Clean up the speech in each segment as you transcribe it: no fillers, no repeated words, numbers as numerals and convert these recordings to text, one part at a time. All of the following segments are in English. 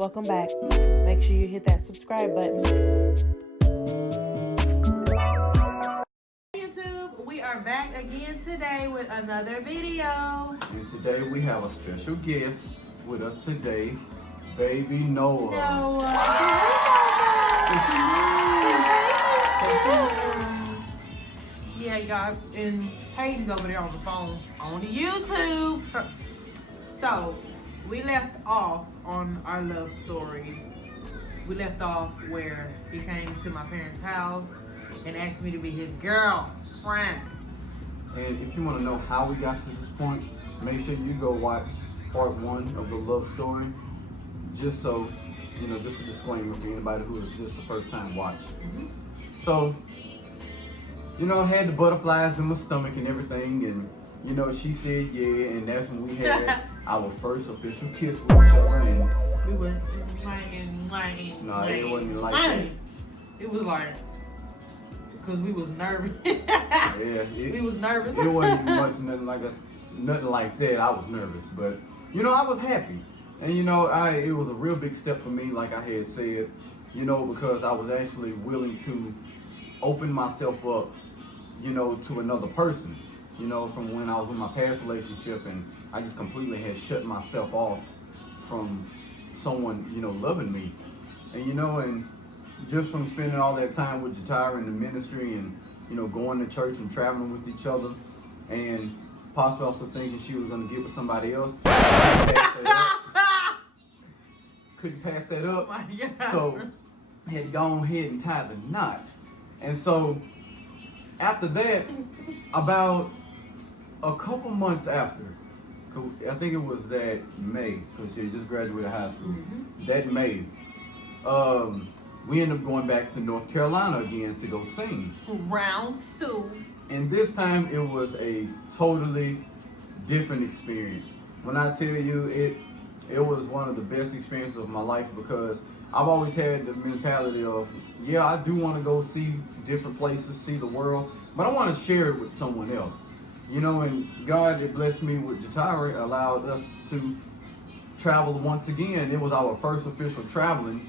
welcome back. Make sure you hit that subscribe button. YouTube, we are back again today with another video. And today we have a special guest with us today, baby Noah. Yeah, y'all, and Hayden's over there on the phone on the YouTube. So, we left off on our love story. We left off where he came to my parents' house and asked me to be his girlfriend. And if you want to know how we got to this point, make sure you go watch part 1 of the love story. Just so, just a disclaimer for anybody who is just the first time watching. So, I had the butterflies in my stomach and everything, and she said yeah, and that's when we had our first official kiss with each other. And we went no, it wasn't like that. It was like, because we was nervous. We was nervous. It wasn't even much nothing like that. I was nervous, but I was happy, and it was a real big step for me, like I had said, because I was actually willing to open myself up, to another person, from when I was in my past relationship, and I just completely had shut myself off from someone, loving me, and just from spending all that time with Jatira in the ministry, and going to church and traveling with each other, and possibly also thinking she was going to get with somebody else. Couldn't pass that up. Oh my God. So had gone ahead and tied the knot. And so after that, about a couple months after, I think it was that May, because she just graduated high school. That May, we ended up going back to North Carolina again to go sing. Round 2. And this time it was a totally different experience. When I tell you, it was one of the best experiences of my life, because I've always had the mentality of, yeah, I do want to go see different places, see the world, but I want to share it with someone else. And God had blessed me with Jatira, allowed us to travel once again. It was our first official traveling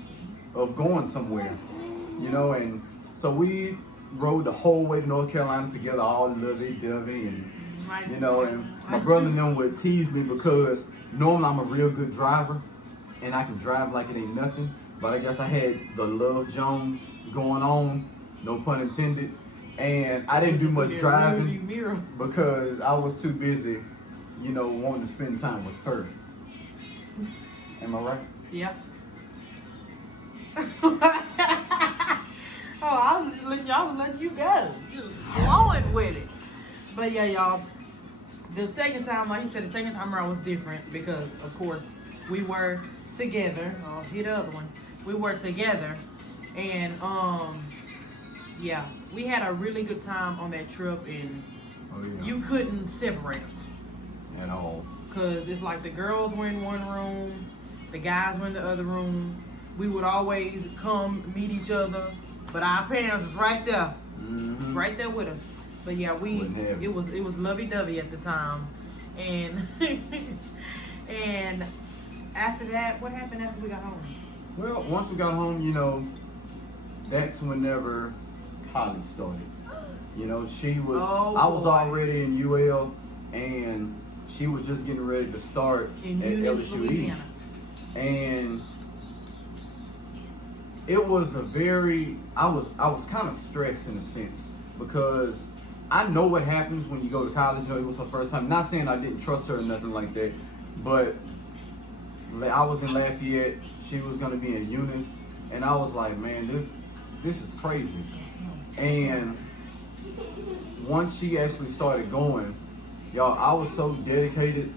of going somewhere, and so we rode the whole way to North Carolina together, all lovey-dovey, and and my brother and them would tease me because normally I'm a real good driver, and I can drive like it ain't nothing, but I guess I had the Love Jones going on, no pun intended, and I didn't do much driving because I was too busy, wanting to spend time with her. Am I right? Yeah. I was just letting you go. You was flowing with it. But yeah, y'all, the second time, like you said, the second time around was different because, of course, we were together. Oh, here's the other one. We were together, and yeah, we had a really good time on that trip, and you couldn't separate us at all. Cause it's like the girls were in one room, the guys were in the other room. We would always come meet each other, but our parents was right there, right there with us. But yeah, it was lovey-dovey at the time, and and after that, what happened after we got home? Well, once we got home, that's whenever college started. She was, I was already in UL, and she was just getting ready to start in at LSU East. And it was I was kind of stressed in a sense, because I know what happens when you go to college. It was her first time. Not saying I didn't trust her or nothing like that, but I was in Lafayette. She was going to be in Eunice, and I was like, man, this is crazy. And once she actually started going, y'all, I was so dedicated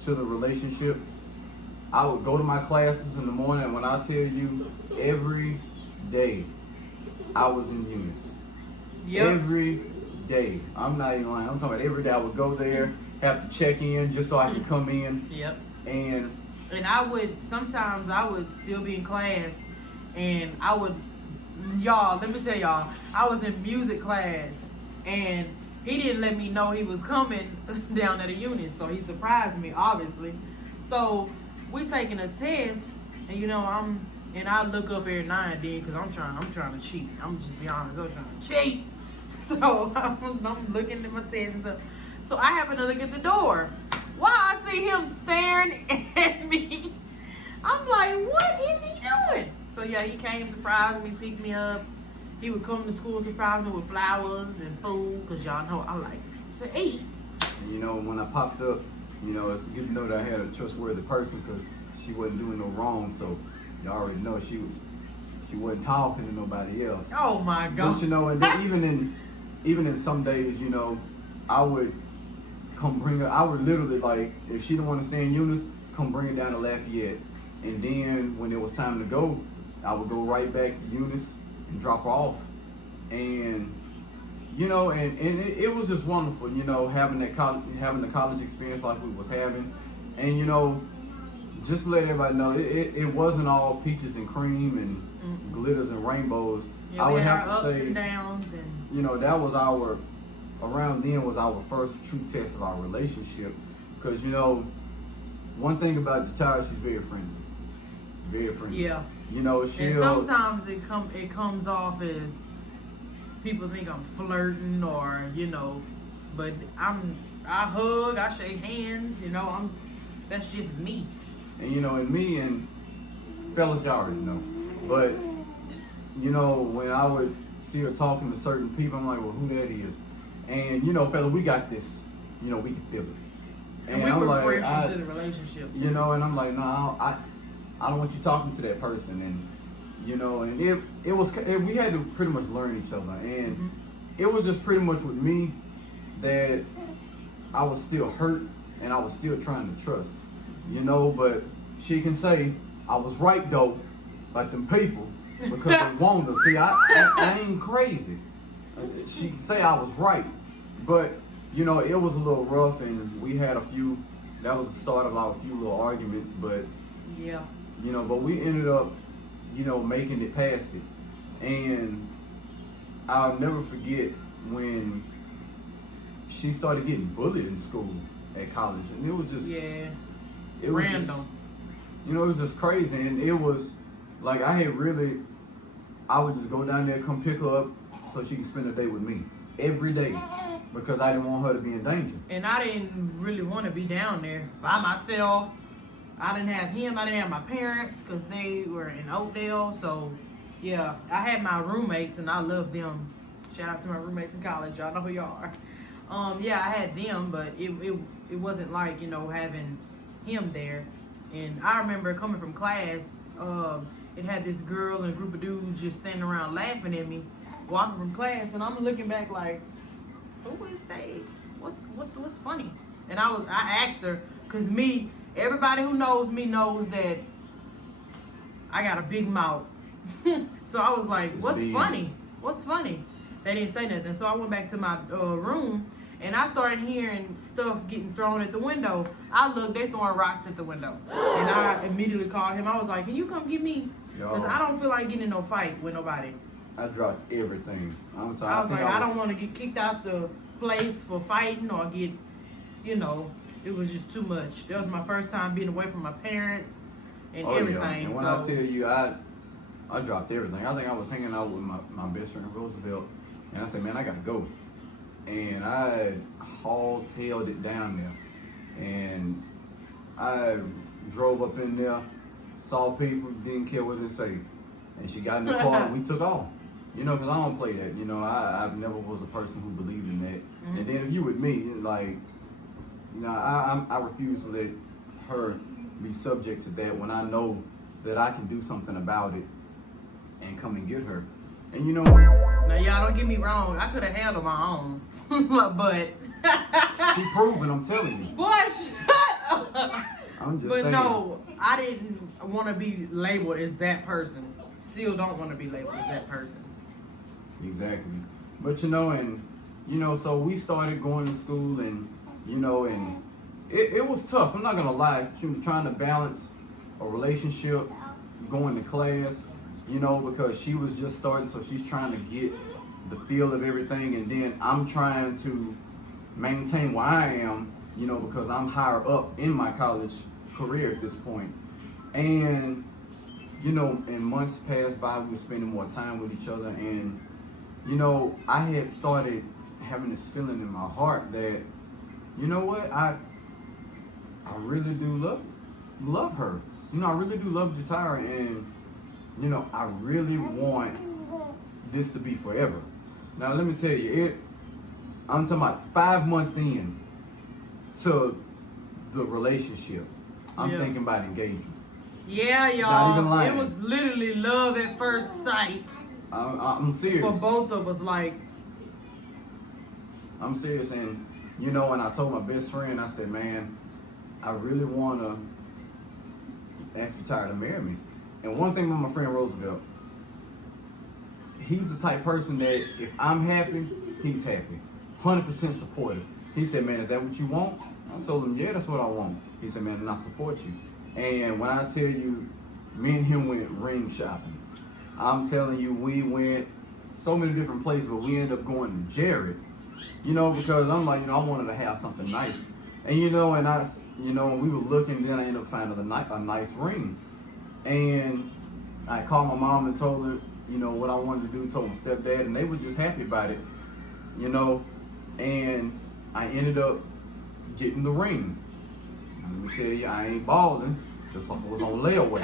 to the relationship. I would go to my classes in the morning, and when I tell you, every day I was in Eunice. Every day. I'm not even lying. I'm talking about every day I would go there, have to check in just so I could come in. And sometimes I would still be in class, and y'all, let me tell y'all, I was in music class, and he didn't let me know he was coming down at a unit, so he surprised me, obviously. So we taking a test, And I look up every now and then because I'm trying to cheat. I'm just be honest, I'm trying to cheat. So I'm looking at my text and stuff. So I happen to look at the door. While I see him staring at me, I'm like, what is he doing? So yeah, he came, surprised me, picked me up. He would come to school, surprise me with flowers and food, because y'all know I like to eat. And, when I popped up, it's good to know that I had a trustworthy person, because she wasn't doing no wrong. So you already know she wasn't talking to nobody else. Oh my God. But and then even in some days, I would come bring her. I would literally, like, if she didn't want to stay in Eunice, come bring her down to Lafayette. And then when it was time to go, I would go right back to Eunice and drop her off. And it was just wonderful, having the college experience like we was having. And just to let everybody know, it wasn't all peaches and cream and glitters and rainbows. Yeah, I would we had have our to say, ups and downs, and that was around then was our first true test of our relationship. Because one thing about Jatara, she's very friendly. Very friendly. yeah. She'll. And sometimes it comes off as people think I'm flirting, or but I hug, I shake hands, that's just me. And and me and fellas, y'all already know. But when I would see her talking to certain people, I'm like, well, who that is? And fella, we got this. We can feel it. And we I'm were like, fresh into the relationship. And I'm like, no, I don't want you talking to that person. And and we had to pretty much learn each other. And it was just pretty much with me that I was still hurt and I was still trying to trust. But she can say I was right though, like them people, because they want to see. I ain't crazy. She can say I was right, but it was a little rough, and we had a few. That was the start of our few little arguments, but yeah, but we ended up, making it past it, and I'll never forget when she started getting bullied in school at college, and it was just it was random. Just, it was just crazy, and it was like I would just go down there, come pick her up, so she could spend a day with me every day, because I didn't want her to be in danger. And I didn't really want to be down there by myself. I didn't have him. I didn't have my parents because they were in Oakdale. So, yeah, I had my roommates, and I loved them. Shout out to my roommates in college. Y'all know who y'all are. Yeah, I had them, but it wasn't like, having him there. And I remember coming from class, it had this girl and a group of dudes just standing around laughing at me, walking from class, and I'm looking back like, who is they? What's funny? And I asked her, cause everybody who knows me knows that I got a big mouth. So I was like, what's funny? What's funny? They didn't say nothing. So I went back to my room, and I started hearing stuff getting thrown at the window. I looked, they throwing rocks at the window. And I immediately called him. I was like, can you come get me? Because I don't feel like getting in no fight with nobody. I dropped everything. I was like, I don't want to get kicked out the place for fighting or get, it was just too much. That was my first time being away from my parents and everything. Yeah. And when I tell you, I dropped everything. I think I was hanging out with my best friend Roosevelt, and I said, man, I gotta go. And I haul-tailed it down there, and I drove up in there, saw people, didn't care what they say, and she got in the car and we took off. Because I don't play that. I never was a person who believed in that. And then if you with me, like, I refuse to let her be subject to that when I know that I can do something about it and come and get her. And now y'all don't get me wrong, I could have handled my own, but she proven, I'm telling you. Boy, shut up. I'm just but saying. No, I didn't want to be labeled as that person. Still don't want to be labeled as that person. Exactly. But so we started going to school, and and it was tough. I'm not gonna lie. Trying to balance a relationship, going to class, because she was just starting, so she's trying to get the feel of everything, and then I'm trying to maintain where I am, because I'm higher up in my college career at this point. And you know, in months passed by, we were spending more time with each other, and you know, I had started having this feeling in my heart that, you know what, I really do love her. You know, I really do love Jatira, and you know, I really want this to be forever. Now, let me tell you, I'm talking about 5 months in to the relationship. I'm Yeah. thinking about engagement. Yeah, Not even y'all. lying. It was literally love at first sight I'm serious. for both of us. Like, I'm serious, and you know, and I told my best friend, I said, man, I really want to ask Jatira to marry me. And one thing with my friend Roosevelt, he's the type person that if I'm happy, he's happy. 100% supportive. He said, man, is that what you want? I told him, yeah, that's what I want. He said, man, and I support you. And when I tell you, me and him went ring shopping. I'm telling you, we went so many different places, but we ended up going to Jared. You know, because I'm like, you know, I wanted to have something nice. And you know, when we were looking, then I ended up finding a nice ring. And I called my mom and told her, you know, what I wanted to do, told my stepdad, and they were just happy about it, you know. And I ended up getting the ring. Let me tell you, I ain't balling, because I was on layaway.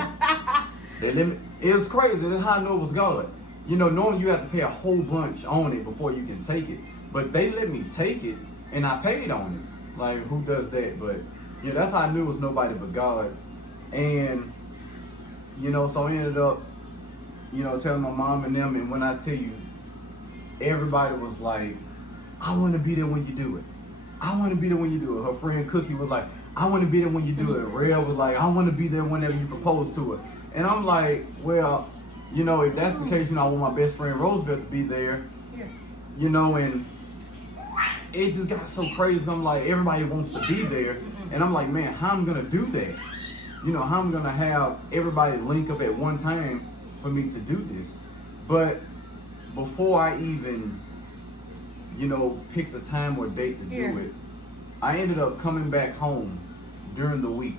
It was crazy. That's how I know it was God. You know, normally you have to pay a whole bunch on it before you can take it. But they let me take it, and I paid on it. Like, who does that? But, you know, that's how I knew it was nobody but God. And, you know, so I ended up, you know, telling my mom and them. And when I tell you, everybody was like, I want to be there when you do it. I want to be there when you do it. Her friend Cookie was like, I want to be there when you do it. Rael was like, I want to be there whenever you propose to her. And I'm like, well, you know, if that's the case, you know, I want my best friend Roosevelt to be there. You know, and it just got so crazy. I'm like, everybody wants to be there. And I'm like, man, how I'm going to do that? You know, how I'm going to have everybody link up at one time for me to do this. But before I even, you know, picked a time or date to do it, I ended up coming back home during the week.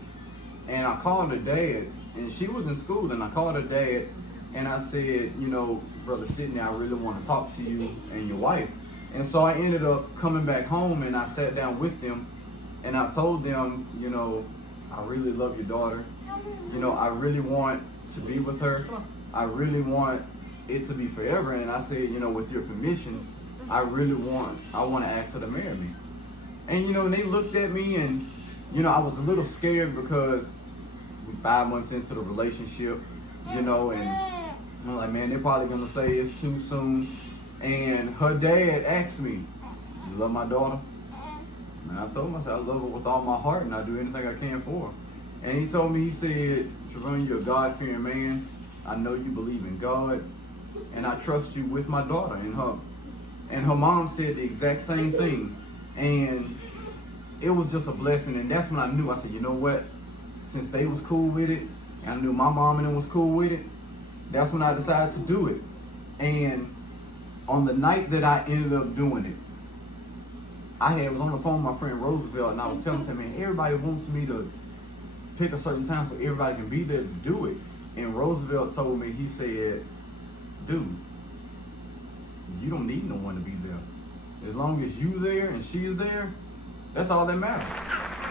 And I called her dad, and she was in school, and I called her dad, and I said, you know, Brother Sidney, I really want to talk to you and your wife. And so I ended up coming back home, and I sat down with them, and I told them, you know, I really love your daughter. You know, I really want to be with her. I really want it to be forever. And I said, you know, with your permission, I want to ask her to marry me. And, you know, and they looked at me, and, you know, I was a little scared because we're 5 months into the relationship, you know, and I'm like, man, they're probably going to say it's too soon. And her dad asked me, you love my daughter? And I told him, I said, I love her with all my heart, and I do anything I can for her. And he told me, he said, Trevon, you're a God-fearing man. I know you believe in God, and I trust you with my daughter and her. And her mom said the exact same thing. And it was just a blessing. And that's when I knew, I said, you know what? Since they was cool with it, and I knew my mom and them was cool with it, that's when I decided to do it. And on the night that I ended up doing it, I was on the phone with my friend Roosevelt, and I was telling him, man, everybody wants me to pick a certain time so everybody can be there to do it. And Roosevelt told me, he said, dude, you don't need no one to be there. As long as you there and she's there, that's all that matters.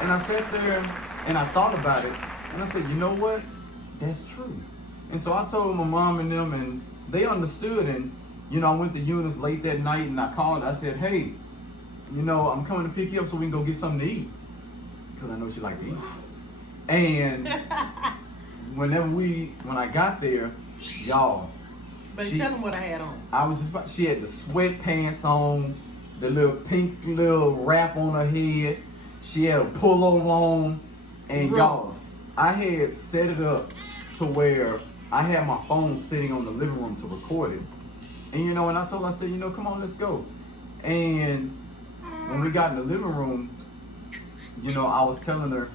And I sat there and I thought about it, and I said, you know what? That's true. And so I told my mom and them, and they understood. And, you know, I went to Eunice late that night, and I called. I said, hey, you know, I'm coming to pick you up so we can go get something to eat. Because I know she liked to eat. And when I got there, y'all. But tell them what I had on. She had the sweatpants on, the little pink little wrap on her head. She had a pullover on. And y'all, I had set it up to where I had my phone sitting on the living room to record it. And, you know, and I told her, I said, you know, come on, let's go. And when we got in the living room, you know, I was telling her,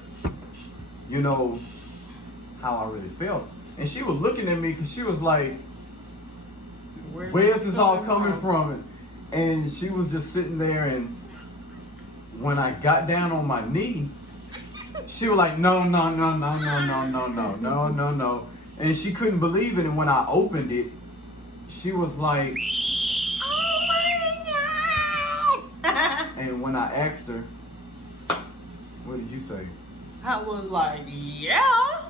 you know, how I really felt. And she was looking at me because she was like, where's this all coming from? And she was just sitting there, and when I got down on my knee, she was like, no. And she couldn't believe it. And when I opened it, she was like, "Oh my God!" And when I asked her, what did you say? I was like, "Yeah."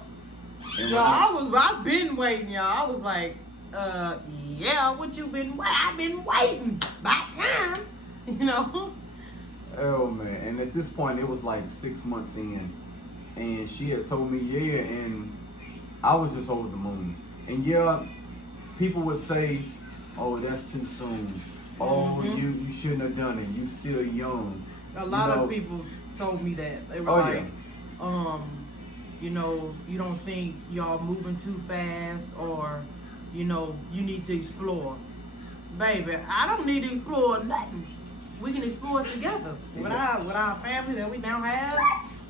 And Y'all, I've been waiting, y'all. I was like, yeah, what you been waiting? I've been waiting. By time, you know. Oh man! And at this point, it was like 6 months in, and she had told me, yeah, and I was just over the moon. And yeah, people would say, "Oh, that's too soon. Oh, Mhm. you shouldn't have done it. You still young." A lot You know, of people told me that. They were Oh, like, yeah. you know, you don't think y'all moving too fast, or, you know, you need to explore. Baby, I don't need to explore nothing. We can explore it together with our family that we now have.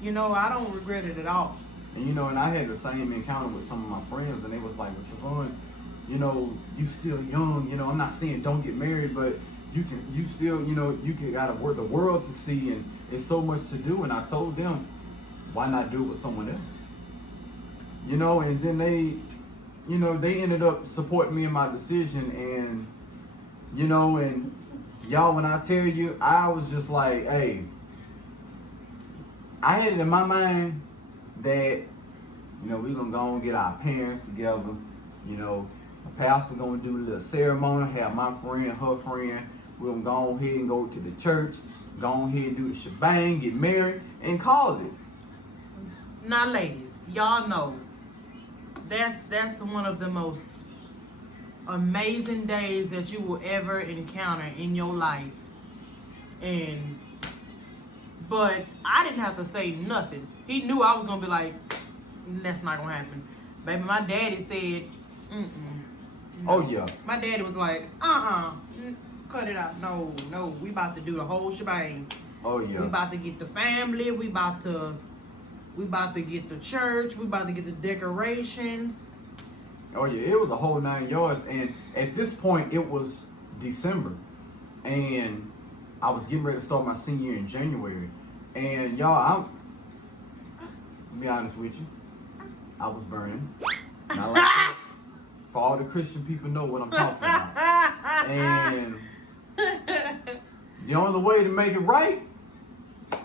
You know, I don't regret it at all. And you know, and I had the same encounter with some of my friends, and they was like, "But Trevon, you know, you still young. You know, I'm not saying don't get married, but you still, you know, you got the world to see, and it's so much to do." And I told them, why not do it with someone else? You know, and then they, you know, they ended up supporting me in my decision, and you know, and y'all, when I tell you, I was just like, hey, I had it in my mind that, you know, we're gonna go and get our parents together. You know, the pastor gonna do a little ceremony, have my friend, her friend. We're gonna go ahead and go to the church, go ahead and do the shebang, get married, and call it. Now, ladies, y'all know that's one of the most amazing days that you will ever encounter in your life. But I didn't have to say nothing. He knew I was gonna be like, that's not gonna happen. Baby, my daddy said, no. Oh yeah. My daddy was like, cut it out. No, we about to do the whole shebang. Oh yeah. We about to get the family. We about to get the church. We about to get the decorations. Oh yeah, it was a whole 9 yards. And at this point, it was December, and I was getting ready to start my senior year in January. And y'all, I'll be honest with you, I was burning. And I like that. For all the Christian people know what I'm talking about. And the only way to make it right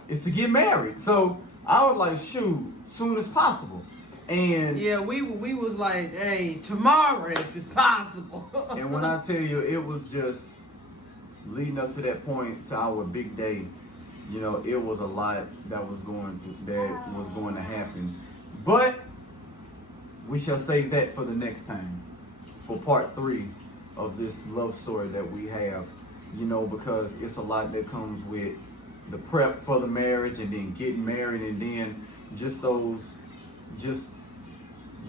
is to get married. So I was like, shoot, soon as possible. And yeah, we was like, hey, tomorrow if it's possible. And when I tell you, it was just leading up to that point, to our big day. You know, it was a lot that was going to happen. But we shall save that for the next time, for part 3 of this love story that we have. You know, because it's a lot that comes with the prep for the marriage, and then getting married, and then just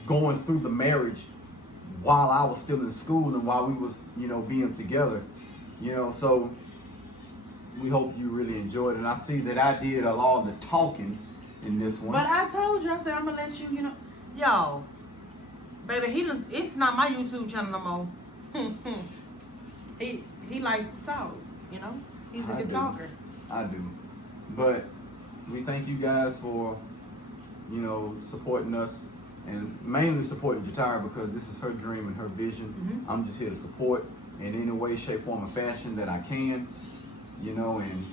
going through the marriage while I was still in school and while we was, you know, being together. You know, so we hope you really enjoyed it. And I see that I did a lot of the talking in this one. But I told you, I said, I'm gonna let you, you know, y'all, baby, it's not my YouTube channel no more. he likes to talk, you know. He's a good talker. I do. But we thank you guys for, you know, supporting us, and mainly supporting Jatara, because this is her dream and her vision. Mm-hmm. I'm just here to support in any way, shape, form, or fashion that I can, you know. And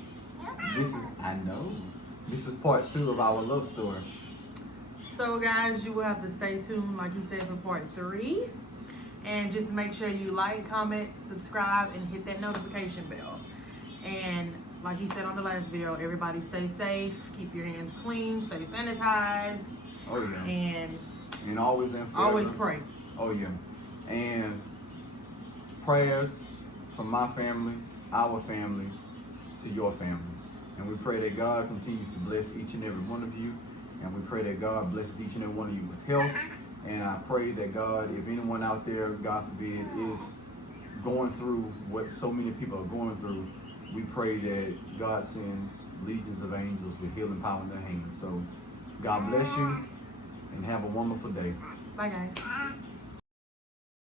this is part 2 of our love story. So guys, you will have to stay tuned, like he said, for part 3. And just make sure you like, comment, subscribe, and hit that notification bell. And like he said on the last video, everybody stay safe, keep your hands clean, stay sanitized. Oh yeah. And always and forever. always pray. Oh yeah. And prayers from my family, our family, to your family. And we pray that God continues to bless each and every one of you. And we pray that God blesses each and every one of you with health. And I pray that God, if anyone out there, God forbid, is going through what so many people are going through, we pray that God sends legions of angels with healing power in their hands. So God bless you, and have a wonderful day. Bye guys.